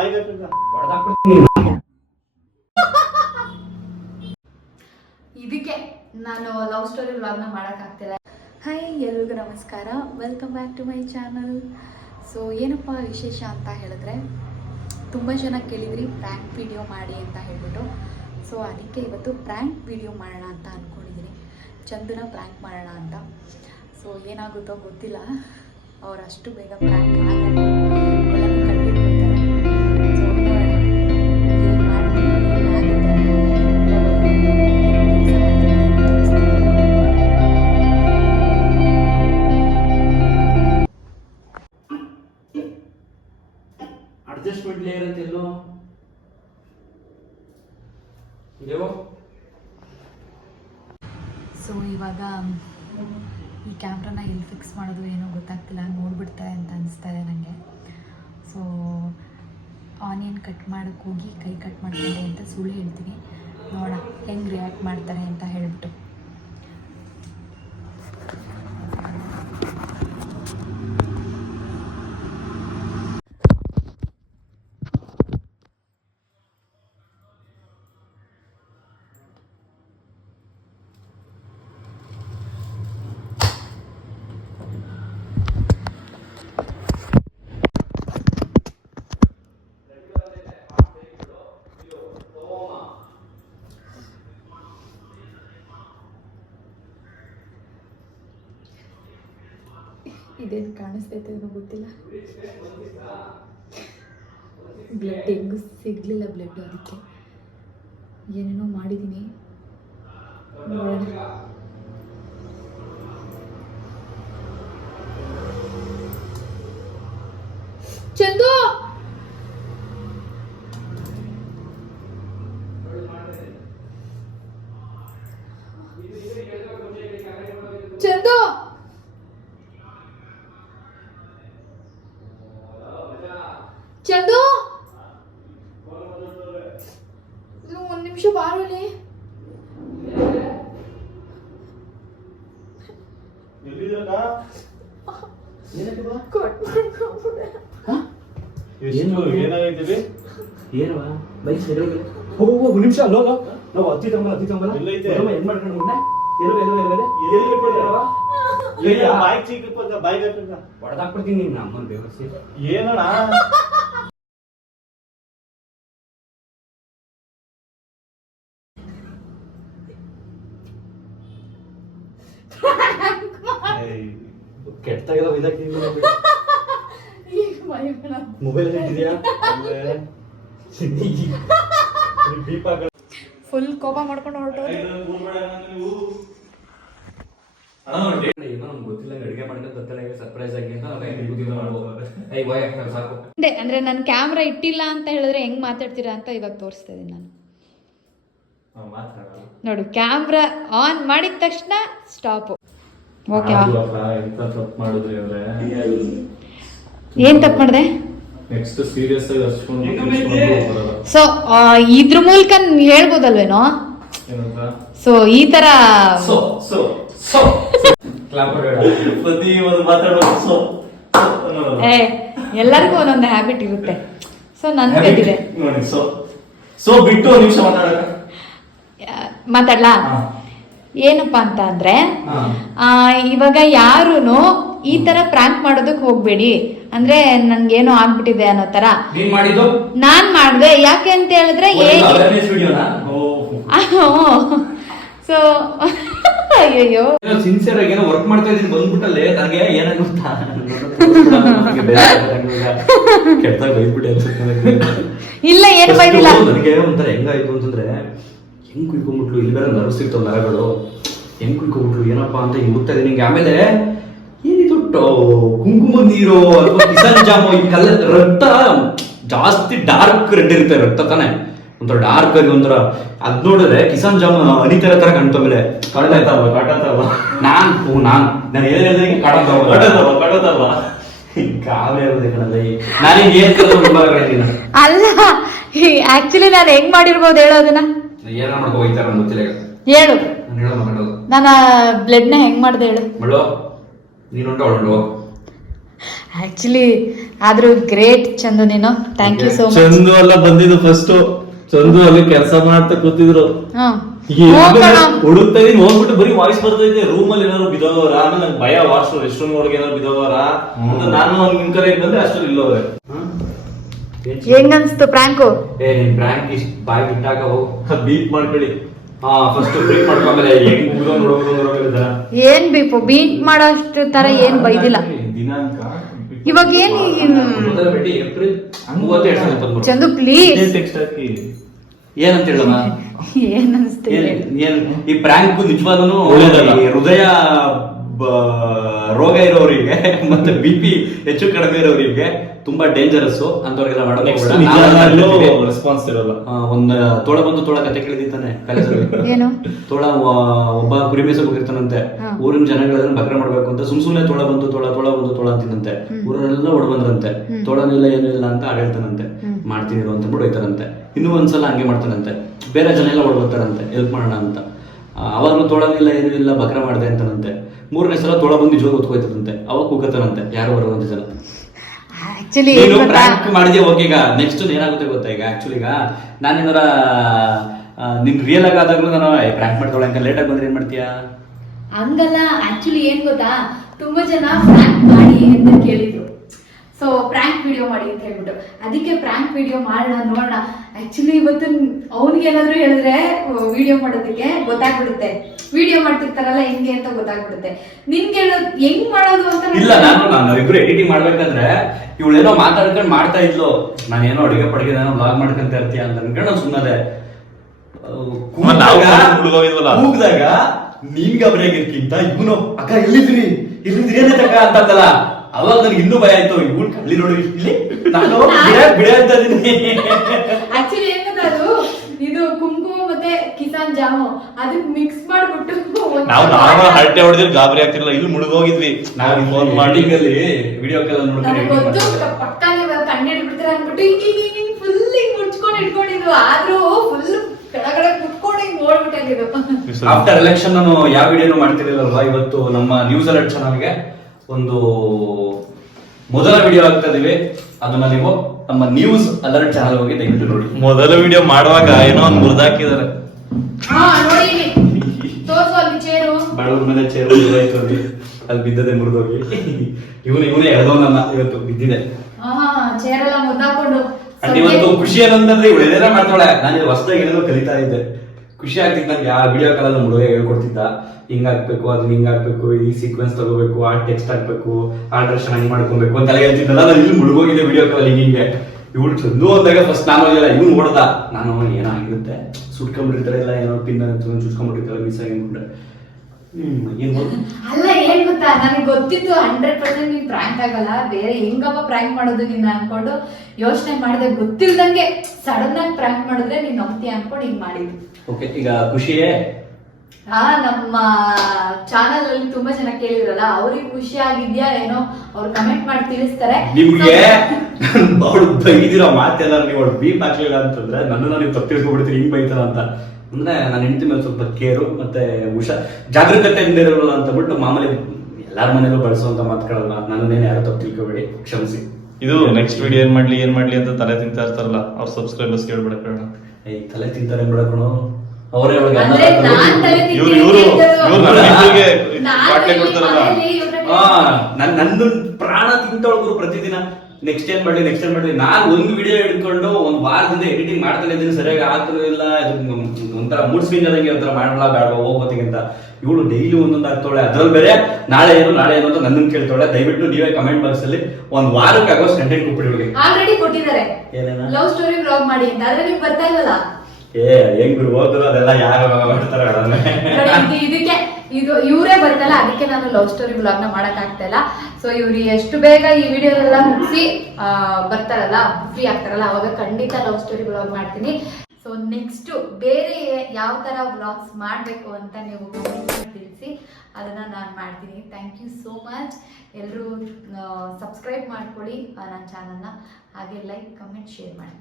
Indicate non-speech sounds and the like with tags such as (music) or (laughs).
(laughs) ಇದಕ್ಕೆ ನಾನು love story ವ್ಲಾಗ್ನ ಮಾಡೋಕ್ಕಾಗ್ತಿಲ್ಲ. ಹಾಯ್ ಎಲ್ರಿಗೂ ನಮಸ್ಕಾರ. Welcome back to my channel so ಏನಪ್ಪ ವಿಶೇಷ ಅಂತ ಹೇಳಿದ್ರೆ, ತುಂಬ ಜನ ಕೇಳಿದ್ರಿ ಪ್ರ್ಯಾಂಕ್ ವಿಡಿಯೋ ಮಾಡಿ ಅಂತ ಹೇಳ್ಬಿಟ್ಟು. ಸೊ ಅದಕ್ಕೆ ಇವತ್ತು ಪ್ರ್ಯಾಂಕ್ ವಿಡಿಯೋ ಮಾಡೋಣ ಅಂತ ಅಂದ್ಕೊಂಡಿದ್ದೀನಿ ಚಂದನ ಪ್ರ್ಯಾಂಕ್ ಮಾಡೋಣ ಅಂತ. ಸೊ ಏನಾಗುತ್ತೋ ಗೊತ್ತಿಲ್ಲ. ಅವರಷ್ಟು ಬೇಗ ಪ್ರ್ಯಾಂಕ್ ಆಗಲ್ಲ. ಕ್ಯಾಮ್ರಾನ ಎಲ್ಲಿ ಫಿಕ್ಸ್ ಮಾಡೋದು ಏನೋ ಗೊತ್ತಾಗ್ತಿಲ್ಲ ನೋಡಿಬಿಡ್ತಾರೆ ಅಂತ ಅನಿಸ್ತಾ ಇದೆ ನನಗೆ ಸೊ ಆನಿಯನ್ ಕಟ್ ಮಾಡೋಕ್ಕೋಗಿ ಕೈ ಕಟ್ ಮಾಡ್ಕೊಂಡೆ ಅಂತ ಸುಳ್ಳು ಹೇಳ್ತೀನಿ. ನೋಡೋಣ, ಹೆಂಗೆ ರಿಯಾಕ್ಟ್ ಮಾಡ್ತಾರೆ ಅಂತ ಹೇಳ್ಬಿಟ್ಟು. ಇದೇನು ಕಾಣಿಸ್ತೈತೆ ಅನ್ನೋ ಗೊತ್ತಿಲ್ಲ. ಬ್ಲಡ್ ಹೆಂಗೂ ಸಿಗಲಿಲ್ಲ ಬ್ಲಡ್ ಅದಕ್ಕೆ. ಏನೇನೋ ಮಾಡಿದ್ದೀನಿ. ನೋಡೋಣ ಚಂದು ಚಂದು ಚಂದು ಒಂದ್ ಒಂದು ನಿಮಿಷ ಬಾರೋಲಿ ಏನವ ಬೈಕ್ ಹೋಗು. ಹೋಗು ನಿಮಿಷ ಅಲ್ಲೋ ನಾವು ಅತ್ತಿ ಅತ್ತಿ ಏನ್ ಮಾಡ್ಕೊಂಡು ಮುಂದೆ ಎಲ್ಲೋ ಎಲ್ಲೋ ಎಲ್ಲೋ ಎಲ್ಲೋ? ಅಮ್ಮನ ಏನಣ್ಣ ಏಯ್, ಕೆಟ್ಟಾಗಿರೋ ಇದಕ್ಕೆ ಈಗ ಭಯ ಬೇಡ. ಮೊಬೈಲ್ ಇಟ್ಟಿದ್ಯಾ ಅಲ್ಲೇ ನೀನ್ ಬೀಪ್ ಹಾಕ- ಫುಲ್ ಕೋಪ ಮಾಡ್ಕೊಂಡು ಹೊರಟೋದು ಐದು ಕೂರ್ಬೇಡ ಅಣ್ಣ ನೀವು. ಅಣ್ಣ, ನೋಡಿ. ಏನೋ ನಮ್ಗೆ ಗೊತ್ತಿಲ್ಲ ಅಡುಗೆ ಮಾಡ್ಕೊಂಡು ತತ್ತಲೆ ಸರ್ಪ್ರೈಸ್ ಆಗಿ ಅಂತ ನಾವು ಇದಕ್ಕೆ ಮೊಬೈಲ್ ಬಾಯ್ ಕೋಪ ಸಾಕು ಅದೇ ಅಂದ್ರೆ ನಾನು ಕ್ಯಾಮ್ರಾ ಇಟ್ಟಿಲ್ಲ ಅಂತ ಹೇಳಿದ್ರೆ ಹೆಂಗ್ ಮಾತಾಡ್ತೀರಾ ಅಂತ ಇವಾಗ ತೋರಿಸ್ತಾ ಇದೀನಿ ನಾನು. ನೋಡು ಕ್ಯಾಮ್ರಾ ಆನ್ ಮಾಡಿದ ತಕ್ಷಣ ಸ್ಟಾಪ್ ಓಕೆ ಅದು ಎಂತ ತಪ್ಪು ಮಾಡಿದ್ರಿ ಅಂದ್ರೆ ಏನ್ ತಪ್ಪು ಮಾಡಿದೆ. ಸೊ ಇದ್ರ ಮೂಲಕ ಹೇಳ್ಬೋದಲ್ವೇನೋ? ಸೊ ಈ ತರ ಸೊ ಸೊ ಸೊ ಕ್ಲಾಪ್ ಪ್ರತಿ ಒಂದು ಮಾತಾಡೋ ಸೊ ಸೊ ಅನ್ನೋದು. ಏ ಎಲ್ಲರಿಗೂ ಒಂದೊಂದು ಹ್ಯಾಬಿಟ್ ಇರುತ್ತೆ. ಸೊ ನನ್ ಕೇಳಿದೆ ನೋಡಿ ಸೊ ಸೊ ಬಿಟ್ಟು ಒಂದ್ ನಿಮಿಷ ಮಾತಾಡಕ ಮಾತಾಡ್ಲಾ? ಏನಪ್ಪ ಅಂತ ಅಂದ್ರೆ ಆ, ಇವಾಗ ಯಾರು ಈ ತರ ಪ್ರಾಂಕ್ ಮಾಡೋದಕ್ ಹೋಗ್ಬೇಡಿ. ಅಂದ್ರೆ ನನ್ಗೇನೋ ಆಗ್ಬಿಟ್ಟಿದೆ ಅನ್ನೋ ತರ. ನೀನ್ ಮಾಡ್ದೆ. ಯಾಕೆ ಅಂತ ಹೇಳಿದ್ರೆ ಸೊ ಅಯ್ಯಯ್ಯೋ. ಸಿನ್ಸಿಯರ್ ಆಗಿ ಏನೋ ವರ್ಕ್ ಮಾಡ್ತಾ ಇದ್ದೀನಿ ಬಂದ್ಬಿಟ್ಟಲ್ಲೇ. ನನಗೆ ಏನಾಗುತ್ತಾ ಕೆಟ್ಟದಾಗ ಬೈದ್ಬಿಟ್ಟೆ ಅನ್ಸುತ್ತೆ ನನಗೆ. ಇಲ್ಲ ಏನು ಬೈದಿಲ್ಲ. ನನಗೆ ಒಂಥರ ಹೆಂಗಾಯ್ತು ಅಂತಂದ್ರೆ ಹೆಂಗ್ ಕುಯ್ಕೊಂಡ್ಬಿಟ್ಲು ಇಲ್ಲಿ ಬೇರೆ ನರ್ವ್ಸ್ ನರಗಳು. ಹೆಂಗ್ ಕುಯ್ಕೊಂಡ್ಬಿಟ್ಲು ಏನಪ್ಪಾ ಅಂತ ಹಿಂಗ್ ಹುಡ್ತಾ ಇದೀನಿ ಹಿಂಗೆ ಆಮೇಲೆ ಏನಿದು ಕುಂಕುಮ ನೀರು ಅಥವಾ ಕಿಸನ್ ಜಾಮು ಈ ಕಲ್ಲ ರಕ್ತ ಜಾಸ್ತಿ ಡಾರ್ಕ್ ರೆಡ್ ಇರುತ್ತೆ ರಕ್ತ ತಾನೆ. ಒಂಥರ ಡಾರ್ಕ್ ಆಗಿ ಒಂಥರ ಅದ್ ನೋಡಿದ್ರೆ ಕಿಸಾನ್ ಜಾಮ್ ಅನಿತರ ತರ ಕಾಣ್ತಾ ಮೇಲೆ ಕಡತಾವ ಕಡತಾವ ನಾನ್ ಓ ನಾನ್. ನಾನು ಹೇಳಿದ್ರೆ ಕಾಡಂತಾವ ಕಡತಾವ ಕಡತಾವ ಅಲ್ಲ ಆಕ್ಚುಲಿ ನಾನು ಹೆಂಗ್ ಮಾಡಿರ್ಬೋದು ಹೇಳೋದನ್ನ ಏನ ಮಾಡ್ಕೊ ಹೋಯ್ತಾರ ನನ್ ಗೊತ್ತಿಲ್ಲ ಈಗ. ಹೇಳು. ನಾನು ಹೇಳೋ ಮಾತಾಡೋದು ನಾನು ಬ್ಲಡ್ನ ಹೆಂಗ್ ಮಾಡ್ದೆ ಹೇಳು. ಮಳ್ಳೋ ಅವಳು ಆಕ್ಚುಲಿ ಆದ್ರೂ ಗ್ರೇಟ್ ಚಂದು ನೀನು. Thank you so much Chandu ಎಲ್ಲ ಬಂದಿದ್ದು ಫಸ್ಟ್ ಚಂದು ಅಲ್ಲಿ ಕೆಲಸ ಮಾಡ್ತಾ ಕೂತಿದ್ರು. ಹುಡುಕ್ತಾ ಇದೀನಿ ಹೋಗ್ಬಿಟ್ಟು ಬರೀ ವಾಯ್ಸ್ ಬರ್ತೈತೆ ರೂಮ್ ಅಲ್ಲಿ ಏನಾದ್ರು ಬಿದ್ದೋಗವ್ರ ಆಮೇಲೆ ನಂಗೆ ಭಯ ವಾಶ್ ರೆಸ್ಟ್ ರೂಮ್ ಒಳಗೆ ಏನಾದ್ರು ಬಿದ್ದೋಗವ್ರ ಅಂತ ನಾನು ಅವ್ನ್ ನಿಮ್ ಕಡೆ ಬಂದ್ರೆ ಅಷ್ಟು ಇಲ್ಲೋರೆ ಹೆಂಗ್ ಅನ್ಸ್ತು ಪ್ರಾಂಕು ಏ ನಿನ್ ಪ್ರಾಂಕ್ ಇಷ್ಟ ಬಾಯ್ ಬಿಟ್ಟಾಗ ಹೋಗ್. ಬೀಟ್ ಮಾಡ್ಕೊಳ್ಳಿ. ಹಾ ಫಸ್ಟ್ ಬ್ರೇಕ್ ಮಾಡ್ಕೊಂಡ್ಮೇಲೆ ಹೆಂಗ್ ಮುಗಿದೋ ನೋಡೋದು ನೋಡೋದಿಲ್ಲ ಏನ್ ಬೀಪು ಬೀಟ್ ಮಾಡೋಷ್ಟು ತರ ಏನ್ ಬೈದಿಲ್ಲ. ದಿನಾಂಕ ಇವಾಗ ಏನ್ ಈ- ಮೊದಲ ಭೇಟಿ ಏಪ್ರಿಲ್ ಮೂವತ್ತೆರಡು ಸಾವಿರದ ಇಪ್ಪತ್ಮೂರು. ಚಂದು ಪ್ಲೀಸ್ ಟೆಕ್ಸ್ಟ್ ಹಾಕಿ. ಏನಂತ ಹೇಳಮ್ಮ? ಏನ್ ಅನ್ಸ್ತು ಏನ್- ಈ ಪ್ರಾಂಕ್ ನಿಜವಾದನು ಹೃದಯ ರೋಗ ಇರೋರಿಗೆ (laughs) ಮತ್ತೆ ಬಿ ಪಿ ಹೆಚ್ಚು ಕಡಿಮೆ ಇರೋರಿಗೆ ತುಂಬಾ ಡೇಂಜರಸ್ ಅಂತವ್ರಿಗೆಲ್ಲ ಮಾಡೋದು. ರೆಸ್ಪಾನ್ಸ್ ಇರಲ್ಲ. ಒಂದ್ ತೋಳ ಬಂದು ತೋಳ ಕತೆ ಕೇಳಿದಿತ್ತಾನೆ ಕಾಲೇಜಲ್ಲಿ. ತೋಳ ಒಬ್ಬ ಕುರಿ ಮೇಸಕ್ ಹೋಗಿರ್ತಾನಂತೆ. ಊರಿನ ಜನಗಳನ್ನ ಬಕ್ರ ಮಾಡ್ಬೇಕು ಅಂತ ಸುಮ್ ಸುಮ್ನೆ ತೋಳ ಬಂತು ತೋಳ ತೋಳ ಬಂದು ತೋಳ ಅಂತಿನಂತೆ ಊರೆಲ್ಲ ಒಡ್ಬಂದ್ರಂತೆ. ತೋಳನಿಲ್ಲ ಏನು ಇಲ್ಲ ಅಂತ ಆಡಳ್ತಾನಂತೆ. ಮಾಡ್ತೀನಿ ಅಂತ ಬಿಡೋಯ್ತಾರಂತೆ ಇನ್ನೂ ಒಂದ್ಸಲ ಹಂಗೆ ಮಾಡ್ತಾನಂತೆ. ಬೇರೆ ಜನ ಎಲ್ಲ ಬರ್ತಾರಂತೆ ಹೆಲ್ಪ್ ಮಾಡೋಣ ಅಂತ. ಅವಾಗ್ಲೂ ತೊಳಲಿಲ್ಲ ಏನೂ ಇಲ್ಲ ಬಕ್ರ ಮಾಡ್ದೆ ಅಂತನಂತೆ. ಮೂರನೇ ಸಲ ತೊಳ ಬಂದು ಜೋಗ ಹೊತ್ಕೋಯ್ತದಂತೆ. ಅವಾಗ ಕೂಗತ್ತಾನಂತೆ ಯಾರು ಬರುವಂತ ಜನ ಆಕ್ಚುಲಿ ನೀನು ಪ್ರ್ಯಾಂಕ್ ಮಾಡಿದ್ಯಾ? ಓಕೆ ಈಗ ನೆಕ್ಸ್ಟ್ ಏನಾಗುತ್ತೆ ಗೊತ್ತಾ ಈಗ? ಆಕ್ಚುಲಿ ಈಗ ನಾನೇನಾರ ನಿಮ್ ನಿನ್ ರಿಯಲ್ ಆಗಿ ಆದಾಗ್ಲೂ ನಾನು ಪ್ರ್ಯಾಂಕ್ ಮಾಡ್ತಾಳೆ ಹಂಗ ಲೇಟ್ ಆಗಿ ಬಂದ್ರೆ ಏನ್ ಮಾಡ್ತೀಯಾ? ಹಂಗಲ್ಲ ಆಕ್ಚುಲಿ ಏನ್ ಗೊತ್ತಾ? ತುಂಬಾ ಜನ ಪ್ರ್ಯಾಂಕ್ ಮಾಡಿ ಅಂತ ಕೇಳಿದ್ರು. ಸೊ ಪ್ರ್ಯಾಂಕ್ ವಿಡಿಯೋ ಮಾಡಿ ಅಂತ ಹೇಳ್ಬಿಟ್ಟು. ಅದಕ್ಕೆ ಪ್ರ್ಯಾಂಕ್ ವಿಡಿಯೋ ಮಾಡೋಣ ನೋಡೋಣ. ಆಕ್ಚುಲಿ ಇವತ್ತು ಅವನಿಗೆ ಏನಾದ್ರು ಹೇಳಿದ್ರೆ ವಿಡಿಯೋ ಮಾಡೋದಕ್ಕೆ ಗೊತ್ತಾಗ್ಬಿಡುತ್ತೆ. ವಿಡಿಯೋ ಮಾಡ್ತಿರ್ತಾರಲ್ಲ ಹೆಂಗೆ ಅಂತ ಗೊತ್ತಾಗ್ಬಿಡುತ್ತೆ. ನಿನ್ಗೆ ಹೇಳೋದು ಹೆಂಗ್ ಮಾಡೋದು ಅಂತ ಇಲ್ಲ ನಾನು ನಾನು ಇಬ್ರು ಎಡಿಟಿಂಗ್ ಮಾಡ್ಬೇಕಂದ್ರೆ ಇವಳೇನೋ ಮಾತಾಡ್ಕೊಂಡು ಮಾಡ್ತಾ ಇದ್ಲು. ನಾನೇನೋ ಅಡುಗೆ ಪಡಿಗೆ ನಾನು ಬ್ಲಾಗ್ ಮಾಡ್ಕೊಂತ ಇರ್ತೀಯ ಅಂತ ಅನ್ಕೊಂಡು ಸುಮ್ಮನೆ. ಕೂಗ್ದಾಗ ನೀನ್ ಗಬರಿಯಾಗಿರ್ಕಿಂತ ಇವನು ಅಕ್ಕ ಎಲ್ಲಿದ್ರಿ ಎಲ್ಲಿದ್ರಿ ಅಕ್ಕ ಅಂತಂದಲ್ಲ ಅವಾಗ ನನ್ಗೆ ಇನ್ನೂ ಭಯ ಆಯ್ತು ಇವ್ಳು ಕಳ್ಳಿ ನೋಡಿ ಇಲ್ಲಿ ನಾನು ಬಿಡ ಬಿಡ ಅಂತ ಇದೀನಿ. ಆಕ್ಚುಲಿ ಏನ್ ಗೊತ್ತಾ ಅದು ಇದು ಕುಂಕುಮ ಮತ್ತೆ ಕಿಸಾನ್ ಜಾಮು ಅದಕ್ಕೆ ಮಿಕ್ಸ್ ಮಾಡ್ಬಿಟ್ಟು ಒಂದ್ ನಾವು ನಾರ್ಮಲ್ ಹರಟೆ ಹೊಡೆದಿರ್ ಗಾಬರಿ ಆಗ್ತಿರಲ್ಲ ಇಲ್ಲಿ ಮುಳುಗೋಗಿದ್ವಿ ನಾನು ಫೋನ್ ಮಾಡಿ ಅಲ್ಲಿ ವಿಡಿಯೋ ಕಾಲ್ ನೋಡ್ತೀವಿ ಗೊತ್ತು ನೋಡ್ಕೊಂಡು ಪಕ್ಕಾನೆ ಕಣ್ಣೆಡ್ ಬಿಡ್ತಾರೆ ಅನ್ಬಿಟ್ಟು ಹಿಂಗ್ ಫುಲ್ ಹಿಂಗ್ ಮುಚ್ಕೊಂಡು ಇಟ್ಕೊಂಡಿದ್ವು ಆದ್ರೂ ಫುಲ್ ಕೆಳಗಡೆ ಕುತ್ಕೊಂಡು ಹಿಂಗ್ ನೋಡ್ಬಿಟ್ಟಾಗಿದ್ದು ಆಫ್ಟರ್ ಎಲೆಕ್ಷನ್ ನಾನು ಯಾವ ವಿಡಿಯೋನು ಮಾಡ್ತಿರ್ಲಿಲ್ಲಲ್ವಾ? ಇವತ್ತು ನಮ್ಮ ನ್ಯೂಸ್ ಅಲರ್ಟ್ ಚಾನಲ್ಗೆ. ಒಂದು ಮೊದಲ ವಿಡಿಯೋ ಆಗ್ತಾ ಇದೀವಿ ಅದನ್ನ ನೀವು ನಮ್ಮ ನ್ಯೂಸ್ ಅಲರ್ಟ್ ಚಾನಲ್ ಹೋಗಿ ದಯವಿಟ್ಟು ನೋಡಿ. ಮೊದಲ ವಿಡಿಯೋ ಮಾಡುವಾಗ ಏನೋ ಒಂದು ಮುರ್ದಾಕಿದಾರೆ ಹಾ ನೋಡಿ ಇಲ್ಲಿ. ತೋರ್ಸು ಅಲ್ಲಿ ಚೇರು ಬಡವ್ರ ಮೇಲೆ ಚೇರು ಆಯ್ತು ಅಲ್ಲಿ. ಅಲ್ಲಿ ಬಿದ್ದದೆ ಮುರಿದೋಗಿ ಇವನು ಇವನೇ ಎಳ್ದವನನ್ನ ಇವತ್ತು ಬಿದ್ದಿದೆ. ಹಾ ಚೇರ್ ಎಲ್ಲ ಮುದ್ದಾಕೊಂಡು ಅಂಡ್ ಇವತ್ತು ಖುಷಿ ಏನಂತಂದ್ರೆ ಇವಳು ಏನೇನ ಮಾಡ್ತಾಳೆ. ನಾನು ಹೊಸದಾಗಿ ಏನೇನೋ ಕಲಿತಾ ಇದ್ದೆ. ಖುಷಿ ಆಗ್ತಿತ್ತು ನನಗೆ ಆ ವಿಡಿಯೋ ಕಾಲಲ್ಲಿ ನಮ್ಮ ಹುಡುಗ ಹೇಳ್ಕೊಡ್ತಿದ್ದ. ಹಿಂಗ್ ಹಾಕ್ಬೇಕು ಅದು ಹಿಂಗ್ ಹಾಕ್ಬೇಕು ಈ ಸೀಕ್ವೆನ್ಸ್ ತಗೋಬೇಕು, ಆ ಟೆಕ್ಸ್ಟ್ ಹಾಕ್ಬೇಕು, ಆ ಡ್ರೆಸ್ ಹಂಗ್ ಮಾಡ್ಕೊಬೇಕು ಅಂತ ಹೇಳ್ತಿದ್ದಲ್ಲ ನಾನು ಇಲ್ಲಿ ಮುಳುಗೋಗಿದೆ ವಿಡಿಯೋ ಕಾಲಲ್ಲಿ ಹಿಂಗೆ. ಇವಳು ಚಂದು ಅಂದಾಗ ಫಸ್ಟ್ ನಾನು ಹೋಗಿಲ್ಲ ಇವ್ನು ನೋಡ್ದ. ನಾನು, ಏನೋ ಆಗಿರುತ್ತೆ. ಸುಟ್ಕೊಂಡ್ಬಿಟ್ಟಿರ್ತಾರೆ ಇಲ್ಲ ಏನೋ ಪಿನ್ ಚೂಸ್ಕೊಂಡ್ಬಿಟ್ಟಿರ್ತಾರೆ ಮಿಸ್ ಆಗಿ ಅನ್ಕೊಂಡ್ರೆ? ಅಲ್ಲ ಏನ್ ಗೊತ್ತಾ? ನನಗೆ ಗೊತ್ತಿತ್ತು ಹಂಡ್ರೆಡ್ ಪರ್ಸೆಂಟ್ ನೀನ್ ಪ್ರ್ಯಾಂಕ್ ಆಗಲ್ಲ. ಬೇರೆ ಹೆಂಗಪ್ಪ ಪ್ರ್ಯಾಂಕ್ ಮಾಡೋದು ನಿನ್ನ ಅನ್ಕೊಂಡು ಯೋಚನೆ ಮಾಡಿದೆ ಗೊತ್ತಿಲ್ದಂಗೆ ಸಡನ್ ಆಗಿ ಪ್ರ್ಯಾಂಕ್ ಮಾಡಿದ್ರೆ ನೀನ್ ನಂಬ್ತೀಯ ಅನ್ಕೊಂಡು ಹಿಂಗ್ ಮಾಡಿದ್ದು. ಓಕೆ ಈಗ ಖುಷಿಯೇ ಆ ನಮ್ಮ ಚಾನಲ್ ಅಲ್ಲಿ ತುಂಬಾ ಜನ ಕೇಳಿದ್ರಲ್ಲ ಅವ್ರಿಗೆ ಖುಷಿ ಆಗಿದ್ಯಾ ಏನೋ ಅವ್ರು ಕಮೆಂಟ್ ಮಾಡಿ ತಿಳಿಸ್ತಾರೆ. ನಿಮ್ಗೆ? ಅವಳು ಬೈದಿರೋ ಮಾತೆಲ್ಲ ನೀವು ಅವಳು ಬೀಪ್ ಹಾಕ್ಲಿಲ್ಲ ಅಂತಂದ್ರೆ ನನ್ನನ್ನು ನೀವು ತಪ್ಪಿಸ್ಕೊಂಡ್ಬಿಡ್ತೀರಿ ಹಿಂಗ್ ಬೈತಾರ ಅಂತ. ಅಂದ್ರೆ ನನ್ನ ಹೆಂಡತಿ ಮೇಲೆ ಸ್ವಲ್ಪ ಕೇರು ಮತ್ತೆ ಹುಷಾ ಜಾಗರೂಕತೆಯಿಂದ ಇರೋಲ್ಲ ಅಂತ ಬಿಟ್ಟು ಮಾಮೂಲಿ ಎಲ್ಲಾರ ಮನೇಲೂ ಬಳಸುವಂತ ಮಾತುಗಳಲ್ಲ. ನನ್ನನ್ನೇನು ಯಾರು ತಪ್ಪು ತಿಳ್ಕೊಬೇಡಿ. ಕ್ಷಮಿಸಿ. ಇದು ನೆಕ್ಸ್ಟ್ ವಿಡಿಯೋ ಏನ್ ಮಾಡ್ಲಿ ಏನ್ ಮಾಡ್ಲಿ ಅಂತ ತಲೆ ತಿಂತಾ ಇರ್ತಾರಲ್ಲ ಅವ್ರ ಸಬ್ಸ್ಕ್ರೈಬರ್ಸ್ ಕೇಳ್ಬಿಡಕ್ಕೆ ಏಯ್ ತಲೆ ತಿಂತಾರೆ ಬಿಡಕಣು ಅವರೇ ನಾನ್ ಇವ್ರು- ತಿಂತೀನಿ ಇವ್ರು- ಹೇಳ್ತಾರೆ. ನನ್ನ ನಾನು ಕೊಡ್ತಾರಲ್ಲ. ಪ್ರಾಣ ತಿಂತವಳು ಪ್ರತಿದಿನ. ನೆಕ್ಸ್ಟ್ ಏನ್ ಮಾಡ್ಲಿ ನೆಕ್ಸ್ಟ್ ಏನ್ ಮಾಡ್ಲಿ? ನಾನು ಒಂದು ವಿಡಿಯೋ ಹಿಡ್ಕೊಂಡು ಒಂದು ವಾರದಿಂದ ಎಡಿಟಿಂಗ್ ಮಾಡ್ತಾನೆ ಇದ್ದೀನಿ ಸರಿಯಾಗಿ ಆಗ್ತಿರೋ ಇಲ್ಲ. ಒಂಥರ ಮೂಡ್ ಸ್ವಿಂಗ್ ಆದಂಗೆ ಒಂಥರ ಮಾಡಲ್ಲ ಬೇಡ ಹೋಗೋತಿಗೆ ಅಂತ ಇವಳು ಡೈಲಿ ಒಂದೊಂದು ಆಗ್ತಾಳೆ ಅದ್ರಲ್ಲಿ ಬೇರೆ ನಾಳೆ ಏನು ನಾಳೆ ಏನು ಅಂತ ನನ್ನನ್ನು ಕೇಳ್ತಾಳೆ ದಯವಿಟ್ಟು ನೀವೇ ಕಮೆಂಟ್ ಬಾಕ್ಸ್ ಅಲ್ಲಿ ಒಂದ್ ವಾರಕ್ಕೆ ಆಗೋ ಕಂಟೆಂಟ್ ಕೊಟ್ಬಿಡಿ ಇವಳಿಗೆ. ಆಲ್ರೆಡಿ ಕೊಟ್ಟಿದ್ದಾರೆ. ಏನೇನ? ಲವ್ ಸ್ಟೋರಿ ಬ್ಲಾಗ್ ಮಾಡಿ ಅಂತ. ಆದ್ರೆ ಬರ್ತಾ ಇಲ್ಲಲ್ಲ? ಏ ಹೆಂಗ್ ಹೋದ್ರು ಅದೆಲ್ಲ ಯಾರು ಮಾಡ್ತಾರೆ ಇದಕ್ಕೆ ಇದು ಇವರೇ ಬರ್ತಲ್ಲ, ಅದಕ್ಕೆ ನಾನು ಲವ್ ಸ್ಟೋರಿ ಬ್ಲಾಗ್ನ ಮಾಡಕ್ ಇಲ್ಲ. ಸೊ ಇವ್ರು ಎಷ್ಟು ಬೇಗ ಈ ವಿಡಿಯೋ ಎಲ್ಲ ಮುಗಿಸಿ ಬರ್ತಾರಲ್ಲ ಫ್ರೀ ಆಗ್ತಾರಲ್ಲ, ಅವಾಗ ಖಂಡಿತ ಲವ್ ಸ್ಟೋರಿ ಬ್ಲಾಗ್ ಮಾಡ್ತೀನಿ. ಸೊ ನೆಕ್ಸ್ಟ್ ಬೇರೆ ಯಾವ ತರ ಬ್ಲಾಗ್ಸ್ ಮಾಡಬೇಕು ಅಂತ ನೀವು ತಿಳಿಸಿ, ಅದನ್ನ ನಾನು ಮಾಡ್ತೀನಿ. ಥ್ಯಾಂಕ್ ಯು ಸೋ ಮಚ್ ಎಲ್ಲರೂ ಸಬ್ಸ್ಕ್ರೈಬ್ ಮಾಡ್ಕೊಳ್ಳಿ ನನ್ನ ಚಾನಲ್ನ ಹಾಗೆ ಲೈಕ್ ಕಮೆಂಟ್ ಶೇರ್ ಮಾಡಿ.